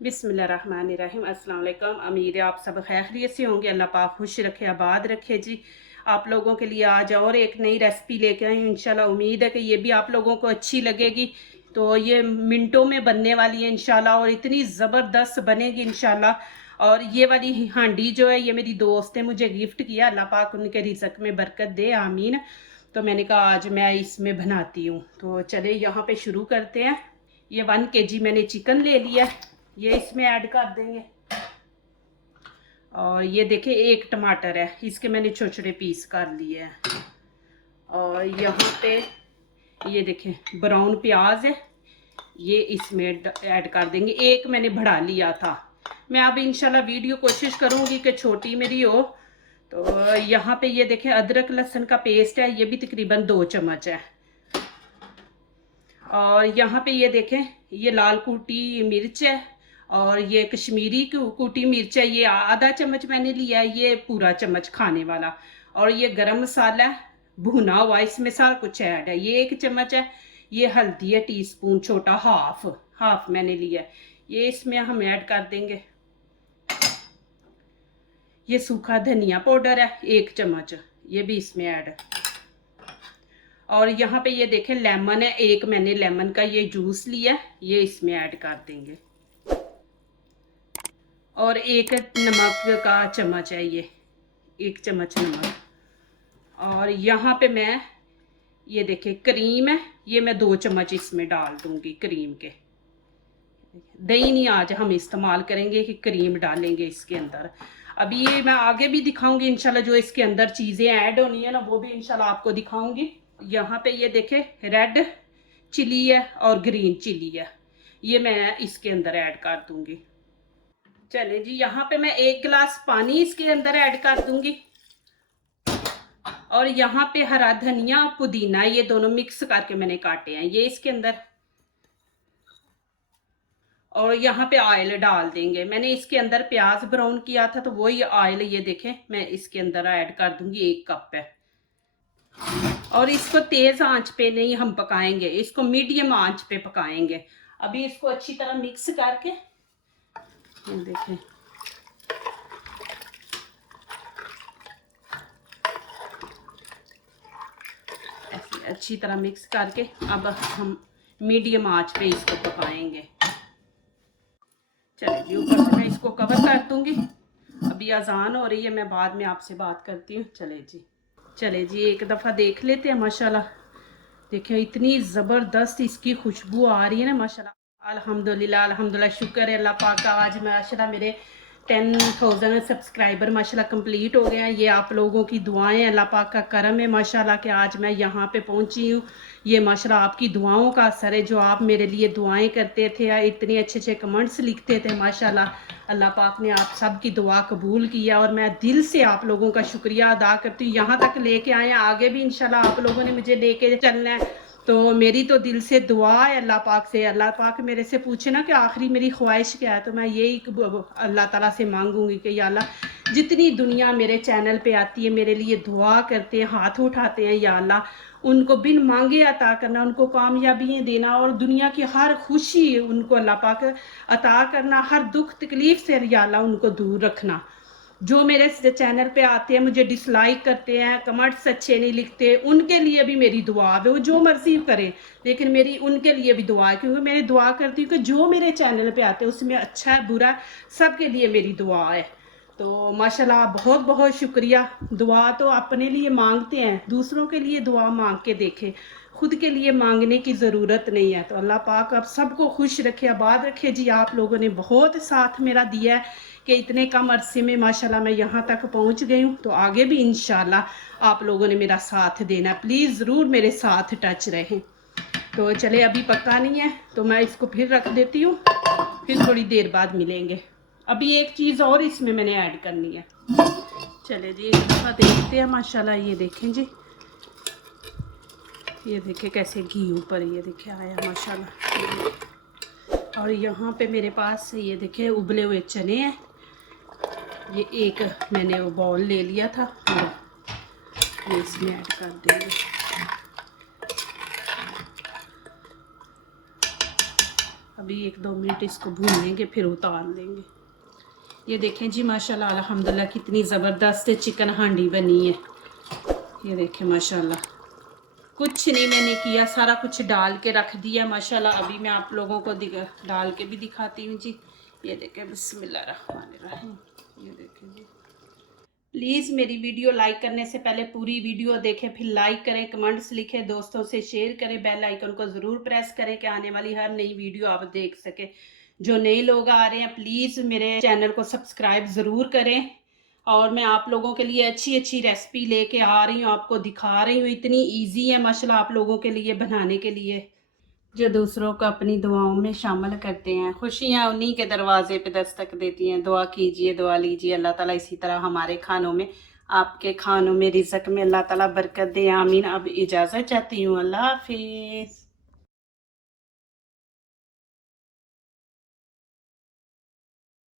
बिस्मिल्लाहिर्रहमानिर्रहीम। अस्सलाम वालेकुम। उम्मीद है आप सब खैरियत से होंगे। अल्लाह पाक खुश रखे, आबाद रखे जी। आप लोगों के लिए आज और एक नई रेसिपी लेके आई हूँ। इंशाल्लाह उम्मीद है कि ये भी आप लोगों को अच्छी लगेगी। तो ये मिनटों में बनने वाली है इंशाल्लाह, और इतनी ज़बरदस्त बनेगी इंशाल्लाह। और ये वाली हांडी जो है ये मेरी दोस्त ने मुझे गिफ्ट किया। अल्लाह पाक उनके रिज़्क़ में बरकत दे, आमीन। तो मैंने कहा आज मैं इसमें बनाती हूँ। तो चले यहाँ पे शुरू करते हैं। ये 1 kg मैंने चिकन ले लिया, ये इसमें ऐड कर देंगे। और ये देखिए 1 टमाटर है, इसके मैंने छोटे छोटे पीस कर लिए हैं। और यहाँ पे ये देखें ब्राउन प्याज है, ये इसमें ऐड कर देंगे। एक मैंने बढ़ा लिया था। मैं अब इंशाल्लाह वीडियो कोशिश करूँगी कि छोटी मेरी हो। तो यहाँ पे ये देखें अदरक लहसुन का पेस्ट है, ये भी तकरीबन 2 चम्मच है। और यहाँ पे ये देखें ये लाल कुटी मिर्च है, और ये कश्मीरी कुटी मिर्च है, ये आधा चम्मच मैंने लिया है, ये पूरा चम्मच खाने वाला। और ये गरम मसाला है भुना हुआ, इसमें सारा कुछ ऐड है, ये 1 चम्मच है। ये हल्दी है टीस्पून छोटा, हाफ मैंने लिया है, ये इसमें हम ऐड कर देंगे। ये सूखा धनिया पाउडर है 1 चम्मच, ये भी इसमें ऐड है। और यहाँ पे ये देखें लेमन है, एक मैंने लेमन का ये जूस लिया, ये इसमें ऐड कर देंगे। और 1 नमक का चम्मच है, ये 1 चम्मच नमक। और यहाँ पे मैं ये देखें क्रीम है, ये मैं 2 चम्मच इसमें डाल दूंगी क्रीम के। दही नहीं आज हम इस्तेमाल करेंगे कि क्रीम डालेंगे इसके अंदर। अभी ये मैं आगे भी दिखाऊंगी इंशाल्लाह, जो इसके अंदर चीज़ें ऐड होनी है ना वो भी इंशाल्लाह आपको दिखाऊंगी। यहाँ पे ये देखें रेड चिली है और ग्रीन चिली है, ये मैं इसके अंदर ऐड कर दूंगी। चले जी, यहाँ पे मैं 1 गिलास पानी इसके अंदर ऐड कर दूंगी। और यहाँ पे हरा धनिया पुदीना ये दोनों मिक्स करके मैंने काटे हैं, ये इसके अंदर। और यहाँ पे ऑयल डाल देंगे, मैंने इसके अंदर प्याज ब्राउन किया था तो वही ऑयल ये देखें मैं इसके अंदर ऐड कर दूंगी, 1 कप है। और इसको तेज आंच पे नहीं हम पकाएंगे, इसको मीडियम आंच पे पकाएंगे। अभी इसको अच्छी तरह मिक्स करके देखें, ऐसे अच्छी तरह मिक्स करके अब हम मीडियम आंच पे इसको पकाएंगे। चलिए जी, ऊपर से मैं इसको कवर कर दूंगी। अभी अजान हो रही है, मैं बाद में आपसे बात करती हूँ। चले जी एक दफ़ा देख लेते हैं। माशाल्लाह देखिए इतनी ज़बरदस्त इसकी खुशबू आ रही है ना माशाल्लाह। अल्हम्दुलिल्लाह शुक्र है अल्लाह पाक का। आज माशाल्लाह मेरे 10,000 सब्सक्राइबर माशाल्लाह कंप्लीट हो गए हैं। ये आप लोगों की दुआएं, अल्लाह पाक का करम है माशाल्लाह कि आज मैं यहाँ पे पहुँची हूँ। ये माशाल्लाह आपकी दुआओं का असर है, जो आप मेरे लिए दुआएं करते थे, इतने अच्छे अच्छे कमेंट्स लिखते थे माशाल्लाह। अल्लाह पाक ने आप सब की दुआ कबूल किया, और मैं दिल से आप लोगों का शुक्रिया अदा करती हूँ। यहाँ तक लेके आए, आगे भी इंशाल्लाह आप लोगों ने मुझे लेके चलना है। तो मेरी तो दिल से दुआ है अल्लाह पाक से। अल्लाह पाक मेरे से पूछे ना कि आखिरी मेरी ख्वाहिश क्या है, तो मैं यही अल्लाह ताला से मांगूंगी कि या अल्लाह जितनी दुनिया मेरे चैनल पे आती है, मेरे लिए दुआ करते हैं, हाथ उठाते हैं, या अल्लाह उनको बिन मांगे अता करना, उनको कामयाबियाँ देना, और दुनिया की हर खुशी उनको अल्लाह पाक अता करना, हर दुख तकलीफ से या अल्लाह उनको दूर रखना। जो मेरे चैनल पे आते हैं मुझे डिसलाइक करते हैं, कमेंट्स अच्छे नहीं लिखते, उनके लिए भी मेरी दुआ है, वो जो मर्जी करे, लेकिन मेरी उनके लिए भी दुआ है। क्योंकि मेरी दुआ करती हूँ कि जो मेरे चैनल पे आते हैं उसमें अच्छा है बुरा सबके लिए मेरी दुआ है। तो माशाल्लाह बहुत बहुत शुक्रिया। दुआ तो अपने लिए मांगते हैं, दूसरों के लिए दुआ मांग के देखें, खुद के लिए मांगने की ज़रूरत नहीं है। तो अल्लाह पाक आप सबको खुश रखे, आबाद रखे जी। आप लोगों ने बहुत साथ मेरा दिया है कि इतने कम अरसे में माशाल्लाह मैं यहाँ तक पहुँच गई हूँ। तो आगे भी इंशाल्लाह आप लोगों ने मेरा साथ देना, प्लीज़ ज़रूर मेरे साथ टच रहें। तो चले अभी पक्का नहीं है तो मैं इसको फिर रख देती हूँ, फिर थोड़ी देर बाद मिलेंगे। अभी एक चीज़ और इसमें मैंने ऐड करनी है। चले जी एक दफ़ा देखते हैं। माशाल्लाह ये देखें जी, ये देखें कैसे घी ऊपर ये देखें आया माशाल्लाह। और यहाँ पे मेरे पास ये देखें उबले हुए चने हैं, ये एक मैंने वो बाउल ले लिया था, ये इसमें ऐड कर देंगे। अब अभी 1-2 मिनट इसको भूनेंगे, फिर उतार लेंगे। ये देखें जी माशाल्लाह अल्हम्दुलिल्लाह कितनी ज़बरदस्त चिकन हांडी बनी है। ये देखें माशाल्लाह, कुछ नहीं मैंने किया, सारा कुछ डाल के रख दिया माशाल्लाह। अभी मैं आप लोगों को डाल के भी दिखाती हूँ जी। ये देखें बिस्मिल्लाहिर्रहमानिर्रहीम। ये देखें जी, प्लीज़ मेरी वीडियो लाइक करने से पहले पूरी वीडियो देखें, फिर लाइक करें, कमेंट्स लिखें, दोस्तों से शेयर करें, बेल आइकन को ज़रूर प्रेस करें कि आने वाली हर नई वीडियो आप देख सकें। जो नए लोग आ रहे हैं प्लीज़ मेरे चैनल को सब्सक्राइब ज़रूर करें। और मैं आप लोगों के लिए अच्छी अच्छी रेसिपी लेके आ रही हूँ, आपको दिखा रही हूँ। इतनी ईजी है माशाल्लाह आप लोगों के लिए बनाने के लिए, जो दूसरों को अपनी दुआओं में शामिल करते हैं। खुशियाँ उन्हीं के दरवाजे पे दस्तक देती हैं। दुआ कीजिए, दुआ लीजिए, अल्लाह ताला इसी तरह हमारे खानों में, आपके खानों में, रिज़्क़ में अल्लाह ताला बरकत दे। आमीन। अब इजाज़त चाहती हूँ, अल्लाह हाफिज़।